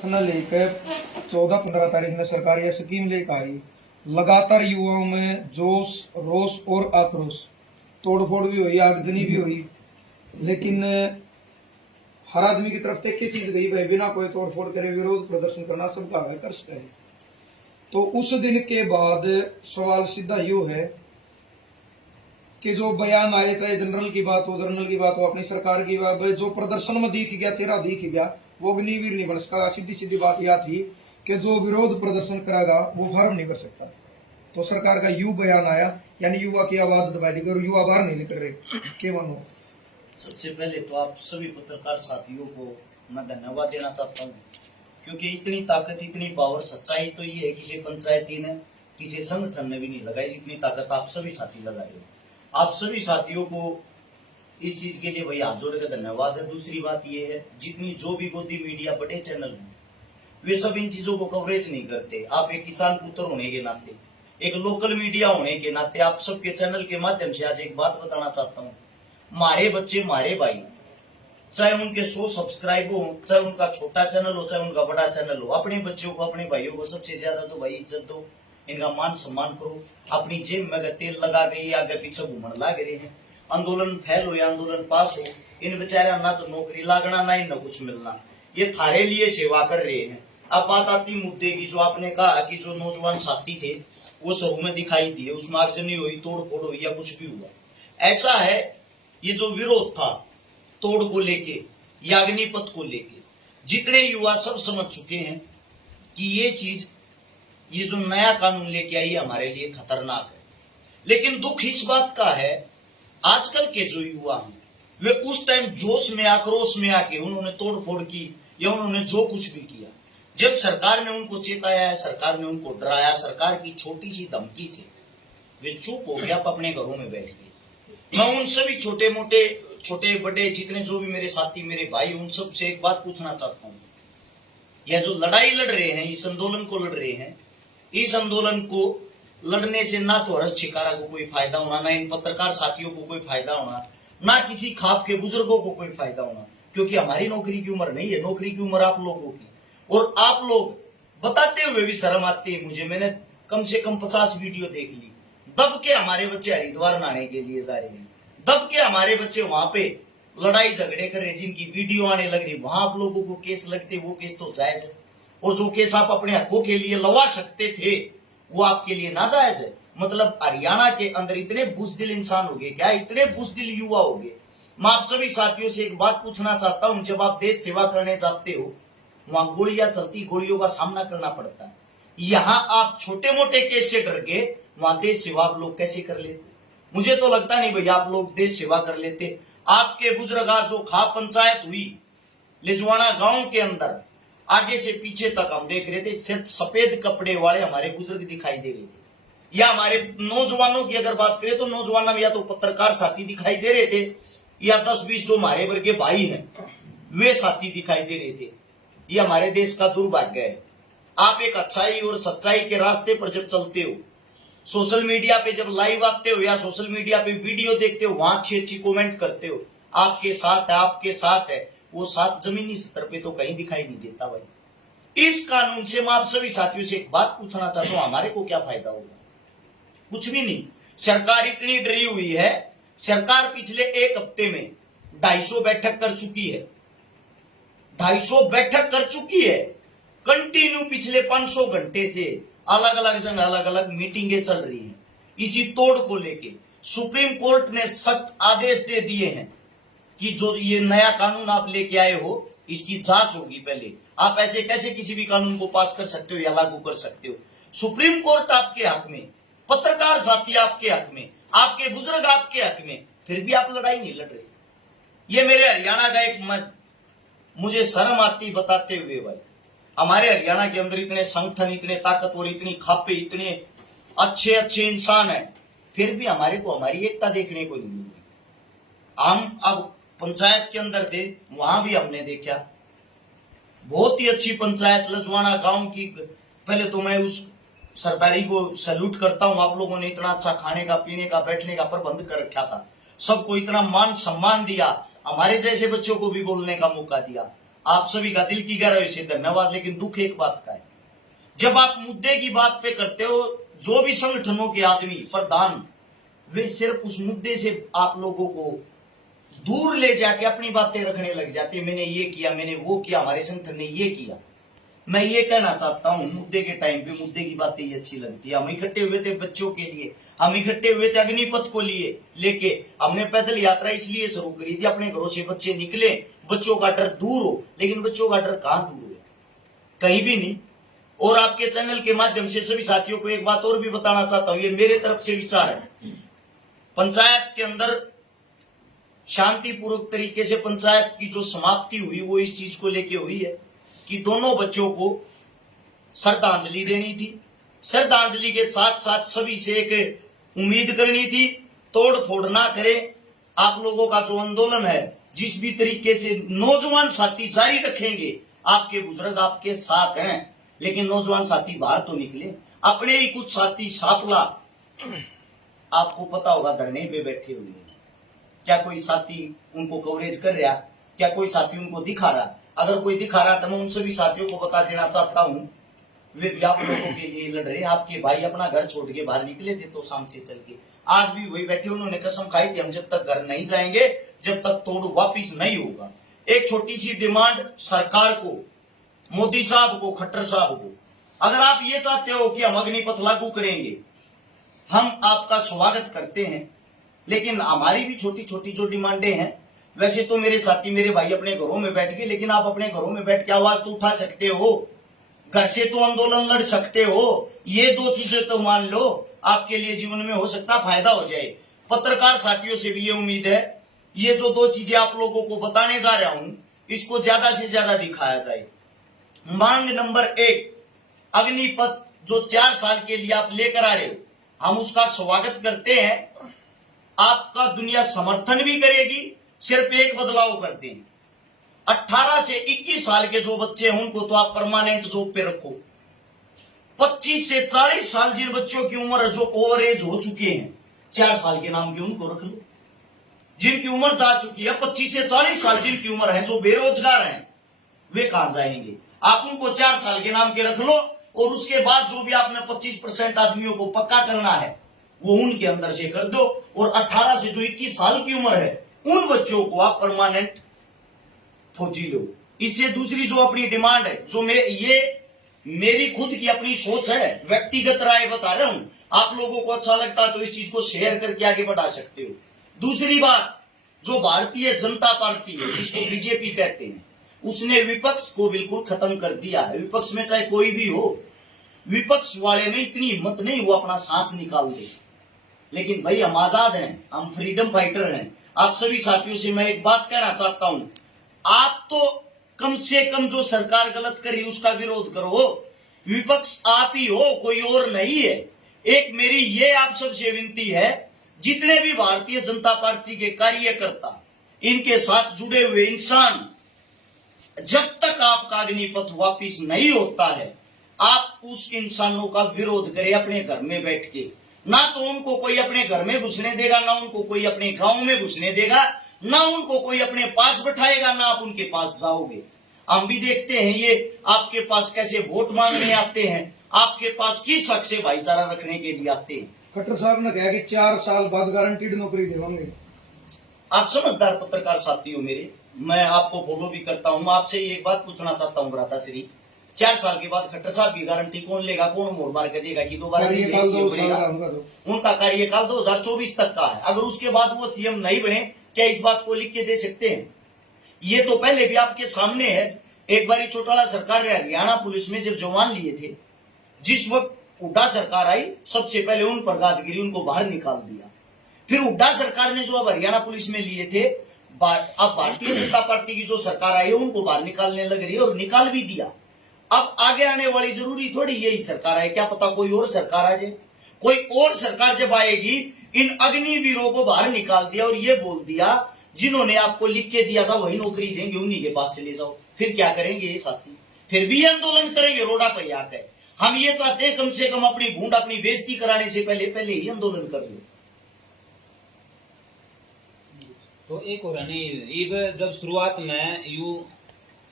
न लेकर 14-15 तारीख में सरकार यह स्कीम लेकर आई। लगातार युवाओं में जोश, रोष और आक्रोश, तोड़फोड़ भी हुई, आगजनी भी हुई, लेकिन हर आदमी की तरफ एक ही चीज गई, भाई बिना कोई तोड़फोड़ करे विरोध प्रदर्शन करना सबका है, कर सकता है। तो उस दिन के बाद सवाल सीधा यू है कि जो बयान आए, चाहे जनरल की बात हो, जर्नल की बात हो, अपनी सरकार की बात, जो प्रदर्शन में दिख गया, चेहरा दिख गया, वो अग्निवीर नहीं बन सकता। सीधी सीधी बात यह थी कि जो विरोध प्रदर्शन करेगा वो फॉर्म नहीं कर सकता। तो सरकार का यू बयान आया, यानी युवा की आवाज दबाई दी और युवा बाहर नहीं निकल रहे। क्या मानो? सबसे पहले तो आप सभी पत्रकार साथियों को मैं धन्यवाद देना चाहता हूँ, क्योंकि इतनी ताकत, इतनी पावर, सच्चाई तो ये है किसी पंचायती ने, किसी संगठन ने भी नहीं लगाई जितनी ताकत आप सभी साथी लगा रहे हो। आप सभी साथियों को इस चीज के लिए भाई हाथ जोड़ के धन्यवाद है। दूसरी बात ये है, जितनी जो भी गोदी मीडिया, बड़े चैनल हैं, वे सब इन चीजों को कवरेज नहीं करते। आप एक किसान पुत्र होने के नाते, एक लोकल मीडिया होने के नाते, आप सबके चैनल के माध्यम से आज एक बात बताना चाहता हूँ। मारे बच्चे, मारे भाई, चाहे उनके 100 सब्सक्राइब हो, चाहे उनका छोटा चैनल हो, चाहे उनका बड़ा चैनल हो, अपने बच्चों को, अपने भाइयों को सबसे ज्यादा तो भाई इज्जत दो, इनका मान सम्मान करो। अपनी जेब में तेल लगा के आगे पीछे घूमने लग रहे हैं। आंदोलन फैल हो या आंदोलन पास हो, इन बेचारा ना तो नौकरी लागना, ना इन्हें कुछ मिलना, ये थारे लिए सेवा कर रहे हैं। अब बात आती मुद्दे की, जो आपने कहा कि जो नौजवान साथी थे वो शहरों में दिखाई दिए, उसमें आगजनी हुई, तोड़ फोड़ हुई या कुछ भी हुआ, ऐसा है। ये जो विरोध था तोड़ को लेके या अग्निपथ को लेके, जितने युवा सब समझ चुके हैं कि ये चीज, ये जो नया कानून लेके आई हमारे लिए खतरनाक है। लेकिन दुख इस बात का है, आजकल के जो युवा हैं वे उस टाइम जोश में, आक्रोश में आके उन्होंने तोड़फोड़ की या उन्होंने जो कुछ भी किया, जब सरकार ने उनको चेताया है, सरकार ने उनको डराया, सरकार की छोटी सी धमकी से वे चुप हो गया, अपने घरों में बैठ गए। मैं उन सभी छोटे मोटे, छोटे बड़े, जितने जो भी मेरे साथी, मेरे भाई, उन सब से एक बात पूछना चाहता हूँ। यह जो लड़ाई लड़ रहे हैं, इस आंदोलन को लड़ रहे हैं, इस आंदोलन को लड़ने से ना तो हर्ष छिकारा को कोई फायदा होना, ना इन पत्रकार साथियों को कोई फायदा होना, ना किसी खाप के बुजुर्गों को कोई फायदा होना, क्योंकि हमारी नौकरी की उम्र नहीं है, नौकरी की उम्र आप लोगों की। और आप लोग बताते हुए भी शर्म आती है मुझे। मैंने कम से कम 50 वीडियो देख ली। दब के हमारे बच्चे हरिद्वार नहाने के लिए जा रहे हैं, दब के हमारे बच्चे वहां पे लड़ाई झगड़े कर रहे, जिनकी वीडियो आने लग रही, वहां आप लोगों को केस लगते, वो केस तो जायज है। और जो केस आप अपने हकों के लिए लड़वा सकते थे वो आपके लिए नाजायज है। मतलब हरियाणा के अंदर इतने बुजदिल इंसान हो गए क्या, इतने बुजदिल युवा हो गए। मैं आप सभी साथियों से एक बात पूछना चाहता हूं, जब आप देश सेवा करने जाते हो, वहां गोलियां चलती, गोलियों का सामना करना पड़ता है। यहां आप छोटे मोटे केस से डर के वहां देश सेवा आप लोग कैसे कर लेते? मुझे तो लगता नहीं भैया आप लोग देश सेवा कर लेते। आपके बुजुर्ग, जो खा पंचायत हुई लिजवाना गांव के अंदर, आगे से पीछे तक हम देख रहे थे, सिर्फ सफेद कपड़े वाले हमारे बुजुर्ग दिखाई दे रहे थे। या हमारे नौजवानों की अगर बात करें तो नौजवानों में या तो पत्रकार साथी दिखाई दे रहे थे, या 10-20 जो हमारे वर्ग के भाई हैं वे साथी दिखाई दे रहे थे। ये हमारे देश का दुर्भाग्य है। आप एक अच्छाई और सच्चाई के रास्ते पर जब चलते हो, सोशल मीडिया पे जब लाइव आते हो या सोशल मीडिया पे वीडियो देखते हो, वहां अच्छी अच्छी कमेंट करते हो, आपके साथ है, आपके साथ है, वो साथ जमीनी स्तर पे तो कहीं दिखाई नहीं देता भाई। इस कानून से मैं आप सभी साथियों से एक बात पूछना चाहता हूं, हमारे को क्या फायदा होगा? कुछ भी नहीं। सरकार इतनी डरी हुई है, सरकार पिछले एक हफ्ते में 250 बैठक कर चुकी है, 250 बैठक कर चुकी है। कंटिन्यू पिछले 500 घंटे से अलग अलग जगह अलग अलग मीटिंगें चल रही हैं इसी तोड़ को लेके। सुप्रीम कोर्ट ने सख्त आदेश दे दिए हैं कि जो ये नया कानून आप लेके आए हो, इसकी जांच होगी पहले। आप ऐसे कैसे किसी भी कानून को पास कर सकते हो या लागू कर सकते हो? सुप्रीम कोर्ट आपके हक में, पत्रकार साथी आपके हक में, आपके बुजुर्ग आपके हक में, फिर भी आप लड़ाई नहीं लड़ रहे। ये मेरे हरियाणा का एक मुझे शर्म आती बताते हुए भाई। हमारे हरियाणा के अंदर इतने संगठन, इतने ताकतवर, इतनी खापे, इतने अच्छे अच्छे इंसान हैं, फिर भी हमारे को हमारी एकता देखने को नहीं मिली। हम अब पंचायत के अंदर थे, वहां भी हमने देखा बहुत ही अच्छी पंचायत लजवाना गांव की। पहले तो मैं उस सरदारी को सैल्यूट करता हूं, आप लोगों ने इतना अच्छा खाने का, पीने का, बैठने का प्रबंध कर रखा था, सबको इतना मान सम्मान दिया, हमारे जैसे बच्चों को भी बोलने का मौका दिया। आप सभी का दिल की गहराई से धन्यवाद। लेकिन दुख एक बात का है, जब आप मुद्दे की बात पे करते हो, जो भी संगठनों के आदमी प्रधान, वे सिर्फ उस मुद्दे से आप लोगों को दूर ले जाके अपनी बातें रखने लग जाते हैं। मैंने ये किया, मैंने वो किया, हमारे संगठन ने ये किया। मैं ये कहना चाहता हूं, मुद्दे के टाइम पे मुद्दे की बातें ही अच्छी लगती है। हम इकट्ठे हुए थे बच्चों के लिए, हम इकट्ठे हुए थे अग्निपथ को लिए लेके। हमने पैदल यात्रा इसलिए शुरू करी थी, अपने घरों से बच्चे निकले, बच्चों का डर दूर हो। लेकिन बच्चों का डर कहां दूर हो, कहीं भी नहीं। और आपके चैनल के माध्यम से सभी साथियों को एक बात और भी बताना चाहता हूं, ये मेरे तरफ से विचार है। पंचायत के अंदर शांतिपूर्वक तरीके से पंचायत की जो समाप्ति हुई वो इस चीज को लेके हुई है कि दोनों बच्चों को श्रद्धांजलि देनी थी। श्रद्धांजलि के साथ साथ सभी से एक उम्मीद करनी थी, तोड़ फोड़ ना करे। आप लोगों का जो आंदोलन है, जिस भी तरीके से नौजवान साथी जारी रखेंगे, आपके बुजुर्ग आपके साथ हैं, लेकिन नौजवान साथी बाहर तो निकले। अपने ही कुछ साथी सापला, आपको पता होगा, धरने पे बैठे हुए हैं। क्या कोई साथी उनको कवरेज कर रहा? क्या कोई साथी उनको दिखा रहा? अगर कोई दिखा रहा तो मैं उन सभी साथियों को बता देना चाहता हूं, वे भी आप लोगों के लिए लड़ रहे हैं। आपके भाई अपना घर छोड़ के बाहर निकले थे तो शाम से चल के आज भी वही बैठे, उन्होंने कसम खाई थी, हम जब तक घर नहीं जाएंगे, जब तक तोड़ वापिस नहीं होगा। एक छोटी सी डिमांड सरकार को, मोदी साहब को, खट्टर साहब को, अगर आप ये चाहते हो कि हम अग्निपथ लागू करेंगे, हम आपका स्वागत करते हैं। लेकिन हमारी भी छोटी छोटी जो डिमांडें हैं, वैसे तो मेरे साथी, मेरे भाई अपने घरों में बैठ गए, लेकिन आप अपने घरों में बैठ के आवाज तो उठा सकते हो, घर से तो आंदोलन लड़ सकते हो। ये दो चीजें तो मान लो, आपके लिए जीवन में हो सकता फायदा हो जाए। पत्रकार साथियों से भी ये उम्मीद है, ये जो दो चीजें आप लोगों को बताने जा रहा हूं, इसको ज्यादा से ज्यादा दिखाया जाए। मांग नंबर 1, अग्निपथ जो 4 साल के लिए आप लेकर आ रहे हो, हम उसका स्वागत करते हैं। आपका दुनिया समर्थन भी करेगी, सिर्फ एक बदलाव करते हैं, 18 से 21 साल के जो बच्चे हैं उनको तो आप परमानेंट जॉब पे रखो। 25 से 40 साल जिन बच्चों की उम्र जो ओवर एज हो चुके हैं, 4 साल के नाम के उनको रख लो। जिनकी उम्र जा चुकी है 25 से 40 साल जिनकी उम्र है, जो बेरोजगार हैं, वे कहां जाएंगे? आप उनको 4 साल के नाम के रख लो, और उसके बाद जो भी आपने 25% आदमियों को पक्का करना है वो उनके अंदर से कर दो। और 18 से जो 21 साल की उम्र है, उन बच्चों को आप परमानेंट फौजी लो। इससे दूसरी जो अपनी डिमांड है, जो ये मेरी खुद की अपनी सोच है, व्यक्तिगत राय बता रहा हूं, आप लोगों को अच्छा लगता है तो इस चीज को शेयर करके आगे बढ़ा सकते हो। दूसरी बात, जो भारतीय जनता पार्टी है, जिसको बीजेपी कहते हैं, उसने विपक्ष को बिल्कुल खत्म कर दिया है। विपक्ष में चाहे कोई भी हो, विपक्ष वाले में इतनी हिम्मत नहीं वो अपना सांस निकाल दे। लेकिन भाई हम आजाद हैं, हम फ्रीडम फाइटर हैं। आप सभी साथियों से मैं एक बात कहना चाहता हूं, आप तो कम से कम जो सरकार गलत करी उसका विरोध करो। विपक्ष आप ही हो, कोई और नहीं है। एक मेरी ये आप सबसे विनती है, जितने भी भारतीय जनता पार्टी के कार्यकर्ता, इनके साथ जुड़े हुए इंसान, जब तक आपका अग्निपथ वापिस नहीं होता है, आप उस इंसानों का विरोध करें अपने घर में बैठ के। ना तो उनको कोई अपने घर में घुसने देगा, ना उनको कोई अपने गांव में घुसने देगा, ना उनको कोई अपने पास बैठाएगा, ना आप उनके पास जाओगे। हम भी देखते हैं ये आपके पास कैसे वोट मांगने आते हैं, आपके पास किस हक से भाईचारा रखने के लिए आते हैं। खट्टर साहब ने कहा कि 4 साल बाद गारंटीड नौकरी देवांगे। आप समझदार पत्रकार साथी हो मेरे, मैं आपको फॉलो भी करता हूं। मैं आपसे एक बात पूछना चाहता हूं भ्राता श्री, 4 साल के बाद खट्टर साहब की गारंटी कौन लेगा? कौन मोड़ मार के देगा कि दोबारा सीएम बनेगा? उनका कार्यकाल 2024 तक का है। अगर उसके बाद वो सीएम नहीं बने, क्या इस बात को लिख के दे सकते हैं? ये तो पहले भी आपके सामने है। एक बार चौटाला सरकार ने हरियाणा पुलिस में जब जवान लिए थे, जिस वक्त हुड्डा सरकार आई, सबसे पहले उन पर गाज गिरी, उनको बाहर निकाल दिया। फिर हुड्डा सरकार ने जो अब हरियाणा पुलिस में लिए थे, अब भारतीय जनता पार्टी की जो सरकार आई है उनको बाहर निकालने लग रही है, और निकाल भी दिया। अब आगे आने वाली जरूरी थोड़ी यही सरकार है, क्या पता कोई और सरकार आ जाए। कोई और सरकार जब आएगी, इन अग्निवीरों को बाहर निकाल दिया और ये बोल दिया जिन्होंने आपको लिख के दिया था वही नौकरी देंगे, उन्हीं के पास चले जाओ। फिर क्या करेंगे ये साथी? फिर भी आंदोलन करेंगे, रोडा पे आकर। हम ये चाहते हैं कम से कम अपनी भूड, अपनी बेइज्जती कराने से पहले ही आंदोलन कर लो। तो एक और नहीं, जब शुरुआत में यू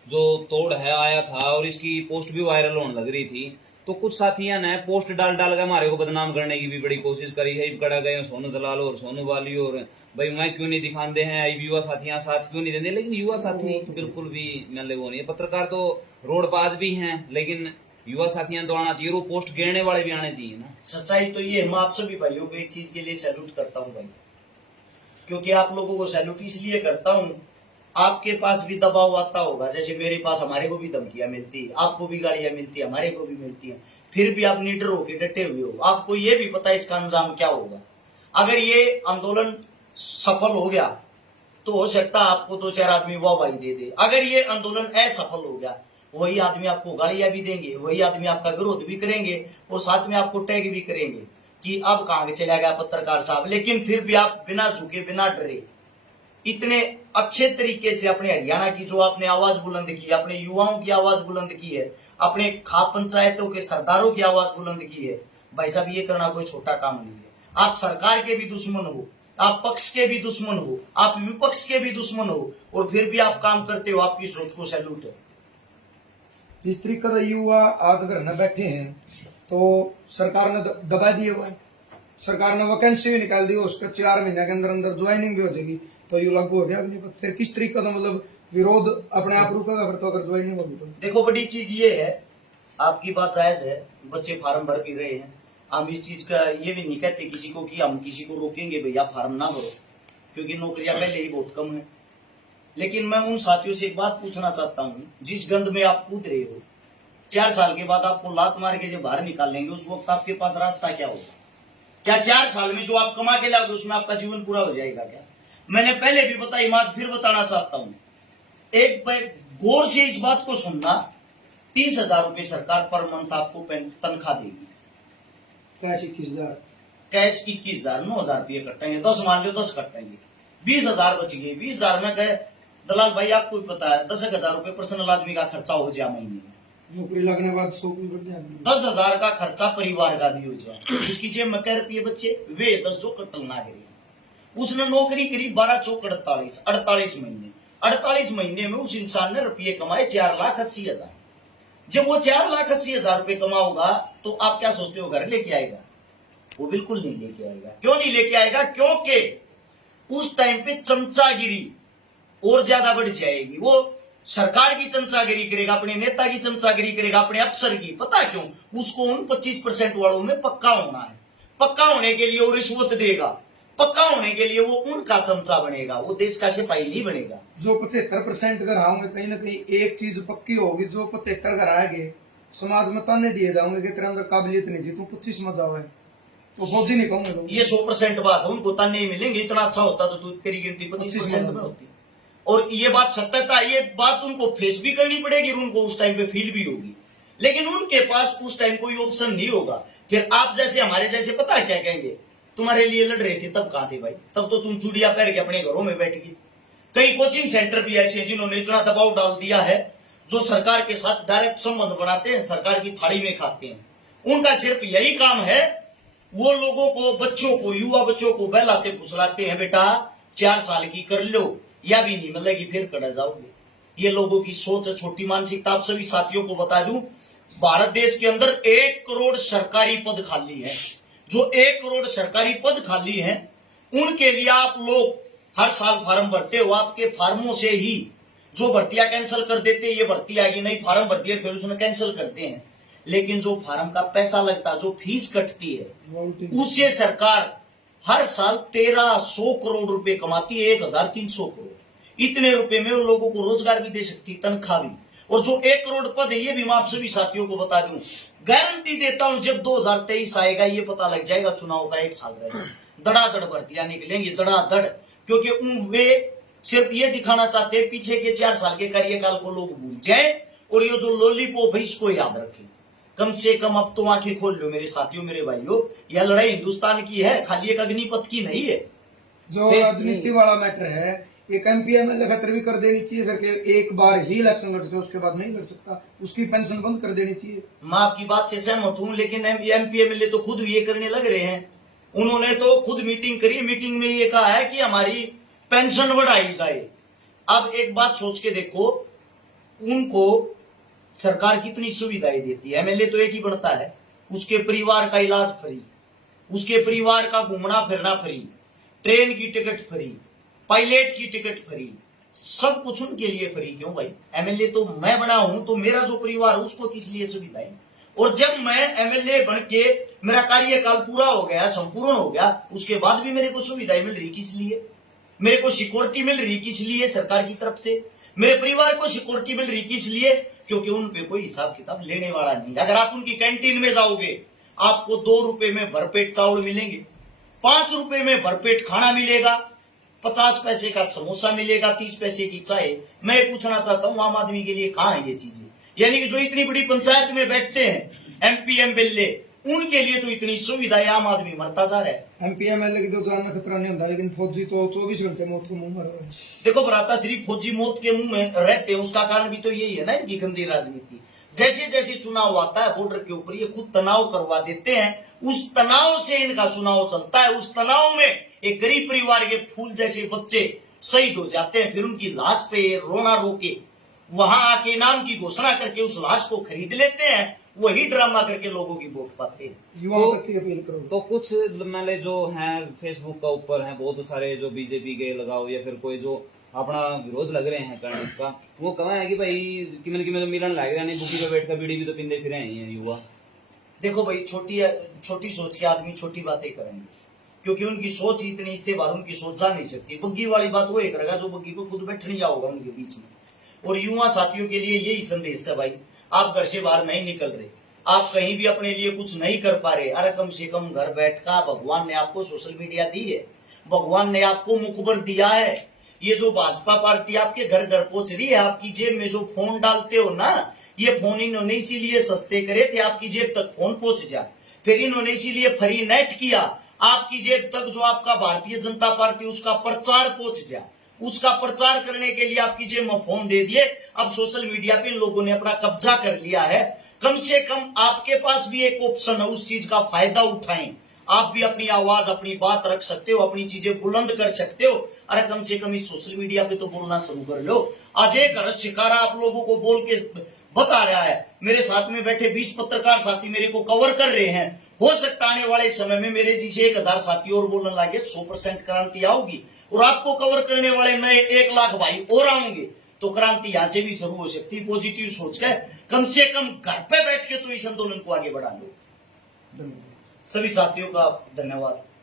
जो तोड़ है आया था और इसकी पोस्ट भी वायरल होने लग रही थी, तो कुछ साथियों ने पोस्ट डाल डाल के हमारे को बदनाम करने की भी बड़ी कोशिश करी है। कड़ा गए सोनू दलाल और सोनू वाली और भाई मैं क्यों नहीं दिखाते हैं, युवा साथियां साथ क्यों नहीं देते। लेकिन युवा साथी बिल्कुल भी मैंने वो नहीं है। पत्रकार तो रोडबाज भी हैं, लेकिन युवा साथियां तो आना चाहिए, वो पोस्ट गिरने वाले भी आने चाहिए ना। सच्चाई तो ये, मैं आप सभी भाइयों को एक चीज के लिए सैल्यूट करता हूँ भाई, क्योंकि आप लोगों को सैल्यूट इसलिए करता हूँ, आपके पास भी दबाव आता होगा, जैसे मेरे पास, हमारे को भी धमकियां मिलती है, आपको भी गालियां मिलती है, हमारे को भी मिलती है, फिर भी आप निडर होके डटे हुए हो। आपको ये भी पता है इसका अंजाम क्या होगा। अगर ये आंदोलन सफल हो गया तो हो सकता है आपको दो चार आदमी वाहवाही दे दे। अगर ये आंदोलन असफल हो गया, वही आदमी आपको गालियां भी देंगे, वही आदमी आपका विरोध भी करेंगे और साथ में आपको टैग भी करेंगे कि अब कहां चला गया पत्रकार साहब। लेकिन फिर भी आप बिना झुके, बिना डरे, इतने अच्छे तरीके से अपने हरियाणा की जो आपने आवाज बुलंद की, अपने युवाओं की आवाज बुलंद की है, अपने खाप पंचायतों के सरदारों की आवाज बुलंद की है। भाई साहब, ये करना कोई छोटा काम नहीं है। आप सरकार के भी दुश्मन हो, आप पक्ष के भी दुश्मन हो, आप विपक्ष के भी दुश्मन हो, और फिर भी आप काम करते हो। आपकी सोच को सैल्यूट है। जिस तरीके से युवा आज घर न बैठे हैं, तो सरकार ने दबा दिए हुए हैं। सरकार ने वैकेंसी भी निकाल दी, उसका 4 महीने के अंदर अंदर ज्वाइनिंग भी हो जाएगी, तो ये लागू हो गया। फिर किस तरीके का मतलब विरोध अपने आप रुकेगा फिर, तो अगर ज्वाइनिंग होगी तो। देखो, बड़ी चीज ये है, आपकी बात जायज है, बच्चे फार्म भर भी रहे हैं। हम इस चीज का ये भी नहीं कहते किसी को कि हम किसी को रोकेंगे भैया फार्म ना भरो, क्योंकि नौकरियां पहले ही बहुत कम है। लेकिन मैं उन साथियों से एक बात पूछना चाहता हूँ, जिस गंद में आप कूद रहे हो, 4 साल के बाद आपको लात मार के जब बाहर निकाल लेंगे, उस वक्त आपके पास रास्ता क्या होगा? क्या 4 साल में जो आप कमा के लाओगे उसमें आपका जीवन पूरा हो जाएगा क्या? मैंने पहले भी बताई, मैं आज फिर बताना चाहता हूँ। एक गौर से इस बात को सुनना, 30,000 रुपए सरकार पर मंथ आपको तनख्वाह देगी। कैश 21,000, कैश 21,000, 9,000 रुपये कटेंगे, 10 मान लो 10 कटेंगे, 20,000 बच गए। 20,000 में कहे दलाल भाई, आपको भी पता है 10,000 रुपए पर्सनल आदमी का खर्चा हो जाए महीने में, नौकरी लगने के बाद 100 भी बढ़ जाएगी। 10,000 का खर्चा परिवार का भी हो जाए। उसकी जेब में 1 रुपये बच्चे, वे 10 जो कटल ना करें। उसने नौकरी करी 12 चौक 48, 48 महीने। 48 महीने में उस इंसान ने रुपये कमाए 4,80,000। जब वो 4,80,000 रुपये कमाओगा, तो आप क्या सोचते हो घर लेके आएगा? वो बिल्कुल नहीं लेके आएगा। क्यों नहीं लेके आएगा? क्योंकि उस टाइम पे चमचागिरी और ज्यादा बढ़ जाएगी। वो सरकार की चमचागिरी करेगा, अपने नेता की चमचागिरी करेगा, अपने अफसर की। पता क्यों? उसको उन 25% वालों में पक्का होना है। पक्का होने के लिए वो रिश्वत देगा, पक्का होने के लिए वो उनका चमचा बनेगा, वो देश का सिपाही नहीं बनेगा। जो 75% घर आओगे, कहीं ना कहीं एक चीज पक्की होगी, जो 75 घर आएंगे, समाज में ताने दिए जाओगे कि तेरे अंदर काबिलियत नहीं थी, तू 25 में जाओ है, तो फौजी नहीं कहूंगे। ये 100% बात है, उनको ताने मिलेंगे। इतना अच्छा होता तो तू तेरी गिनती 25% में होती। और ये बात सत्यता, ये बात उनको फेस भी करनी पड़ेगी, उनको उस टाइम पे फील भी होगी। लेकिन उनके पास उस टाइम कोई ऑप्शन नहीं होगा। फिर आप जैसे, हमारे जैसे, पता है क्या कहेंगे? तुम्हारे लिए लड़ रहे थे तब कहां थे भाई? तब तो तुम चूड़िया पहन के अपने घरों में बैठ गए। कई कोचिंग सेंटर भी ऐसे हैं जिन्होंने इतना दबाव डाल दिया है, जो सरकार के साथ डायरेक्ट संबंध बनाते हैं, सरकार की थाली में खाते हैं। उनका सिर्फ यही काम है, वो लोगों को, बच्चों को, युवा बच्चों को बहलाते फुसलाते हैं, बेटा 4 साल की कर लो, या भी नहीं मिलेगी फिर कड़ा जाओगे। ये लोगों की सोच है, छोटी मानसिकता। आप सभी साथियों को बता दूं, भारत देश के अंदर 1 करोड़ सरकारी पद खाली है। जो 1 करोड़ सरकारी पद खाली हैं, उनके लिए आप लोग हर साल फार्म भरते हो। आपके फार्मों से ही जो भर्तियां कैंसिल कर देते हैं, ये भर्ती आएगी नहीं, फार्म भरती है, फिर उसमें कैंसिल करते हैं। लेकिन जो फार्म का पैसा लगता है, जो फीस कटती है, उससे सरकार हर साल 1,300 करोड़ रुपए कमाती है। 1,300 करोड़, इतने रुपए में उन लोगों को रोजगार भी दे सकती, तनख्वाह भी। और जो 1 करोड़ पद है, ये भी मैं आप सभी साथियों को बता दूं, गारंटी देता हूं, जब 2023 आएगा, ये पता लग जाएगा, चुनाव का 1 साल रहेगा, धड़ाधड़ भर्तियां निकलेंगी, धड़ाधड़। क्योंकि वे सिर्फ ये दिखाना चाहते हैं पीछे के 4 साल के कार्यकाल को लोग भूल जाए, और ये जो लॉलीपॉप है इसको याद रखें। कम से कम अब तो आंखें खोल लो मेरे साथियों, मेरे भाइयों। यह लड़ाई हिंदुस्तान की है, खाली एक अग्निपथ की नहीं है। जो राजनीति वाला मैटर है, एक MP MLA खतर भी कर देनी चाहिए, करके एक बार ही इलेक्शन लड़ सके, उसके बाद नहीं लड़ सकता, उसकी पेंशन बंद कर देनी चाहिए। मैं आपकी बात से सहमत हूं, लेकिन MP MLA तो खुद ये करने लग रहे हैं। उन्होंने तो खुद मीटिंग करी, मीटिंग में ये कहा है कि हमारी पेंशन बढ़ाई जाए। अब एक बात सोच के देखो, उनको सरकार कितनी सुविधाएं देती है। एमएलए तो एक ही बनता है, उसके परिवार का इलाज फ्री, उसके परिवार का घूमना फिरना फ्री, ट्रेन की टिकट फ्री, पायलट की टिकट फ्री, सब कुछ उनके लिए फ्री। क्यों भाई? एमएलए तो मैं बना हूं, तो मेरा जो परिवार है उसको किस लिए सुविधाएं? और जब मैं एमएलए बन के मेरा कार्यकाल पूरा हो गया, संपूर्ण हो गया, उसके बाद भी मेरे को सुविधाएं मिल रही किस लिए? मेरे को सिक्योरिटी मिल रही किस लिए? सरकार की तरफ से। मेरे परिवार को सिक्योरिटी मिल रही किस लिए? क्योंकि उन पे कोई हिसाब किताब लेने वाला नहीं। अगर आप उनकी कैंटीन में जाओगे, आपको 2 रुपए में भरपेट चावल मिलेंगे, 5 रुपए में भरपेट खाना मिलेगा, 50 पैसे का समोसा मिलेगा, 30 पैसे की चाय। मैं पूछना चाहता हूं, आम आदमी के लिए कहां है ये चीजें? यानी कि जो इतनी बड़ी पंचायत में बैठते हैं एमपी एमएलए, उनके लिए तो इतनी सुविधाएं, आम आदमी मरता जा रहा है। एमपी एमएलए की तो जान का खतरा नहीं होता, लेकिन फौजी तो 24 घंटे मौत के मुंह मर रहे हैं। देखो भ्राता श्री, फौजी मौत के मुंह में रहते हैं, उसका कारण भी तो यही है ना, इनकी गंदी राजनीति। जैसे जैसे चुनाव आता है बॉर्डर के ऊपर, ये खुद तनाव करवा देते हैं, उस तनाव से इनका चुनाव चलता है। उस तनाव में एक गरीब परिवार के फूल जैसे बच्चे शहीद हो जाते हैं, फिर उनकी लाश पे रोना रो के वहां आके इनाम की घोषणा करके उस लाश को खरीद लेते हैं, वही ड्रामा करके लोगों की वोट पाते हैं। युवाओं तक की अपील करो। तो कुछ मैंने जो हैं फेसबुक का ऊपर हैं बहुत सारे जो बीजेपी के लगाओ या फिर कोई जो अपना विरोध लग रहे हैं करने इसका, वो कहा है कि भाई कि तो मिलन लग रहा नहीं, बुकी पे बैठ कर बीड़ी भी तो पिंदे फिरे हैं युवा। देखो भाई, छोटी सोच के आदमी छोटी बातें करेंगे, क्योंकि उनकी सोच ही इतनी, इससे बाहर उनकी सोच जा नहीं सकती। बग्गी वाली बात वो एक करेगा जो बग्गी को खुद बैठ नहीं जाओगा उनके बीच में। और युवा साथियों के लिए यही संदेश है भाई, आप घर से बाहर नहीं निकल रहे, आप कहीं भी अपने लिए कुछ नहीं कर पा रहे, अरे कम से कम घर बैठ कर, भगवान ने आपको सोशल मीडिया दी है, भगवान ने आपको मुखबर दिया है। ये जो भाजपा पार्टी आपके घर घर पहुंच रही है, आपकी जेब में जो फोन डालते हो ना, ये फोन इन्होंने इसीलिए सस्ते करे थे, आपकी जेब तक फोन पहुंच जाए। फिर इन्होंने इसीलिए फ्री नेट किया, आपकी जेब तक जो आपका भारतीय जनता पार्टी उसका प्रचार पहुंच जाए। उसका प्रचार करने के लिए आपकी जेब में फोन दे दिए। अब सोशल मीडिया पे इन लोगों ने अपना कब्जा कर लिया है। कम से कम आपके पास भी एक ऑप्शन है, उस चीज का फायदा उठाएं। आप भी अपनी आवाज, अपनी बात रख सकते हो, अपनी चीजें बुलंद कर सकते हो। अरे कम से कम इस सोशल मीडिया पे तो बोलना शुरू कर लो। आज एक शिकारा आप लोगों को बोल के बता रहा है, मेरे साथ में बैठे 20 पत्रकार साथी मेरे को कवर कर रहे हैं। हो सकता आने वाले समय में मेरे जैसे 1000 साथी और बोलने लगे, 100% क्रांति आओगी और आपको कवर करने वाले नए 1 लाख भाई और आएंगे, तो क्रांति यहां से भी शुरू हो सकती है। पॉजिटिव सोच के कम से कम घर पे बैठ के तो इस आंदोलन को आगे बढ़ा लो। सभी साथियों का धन्यवाद।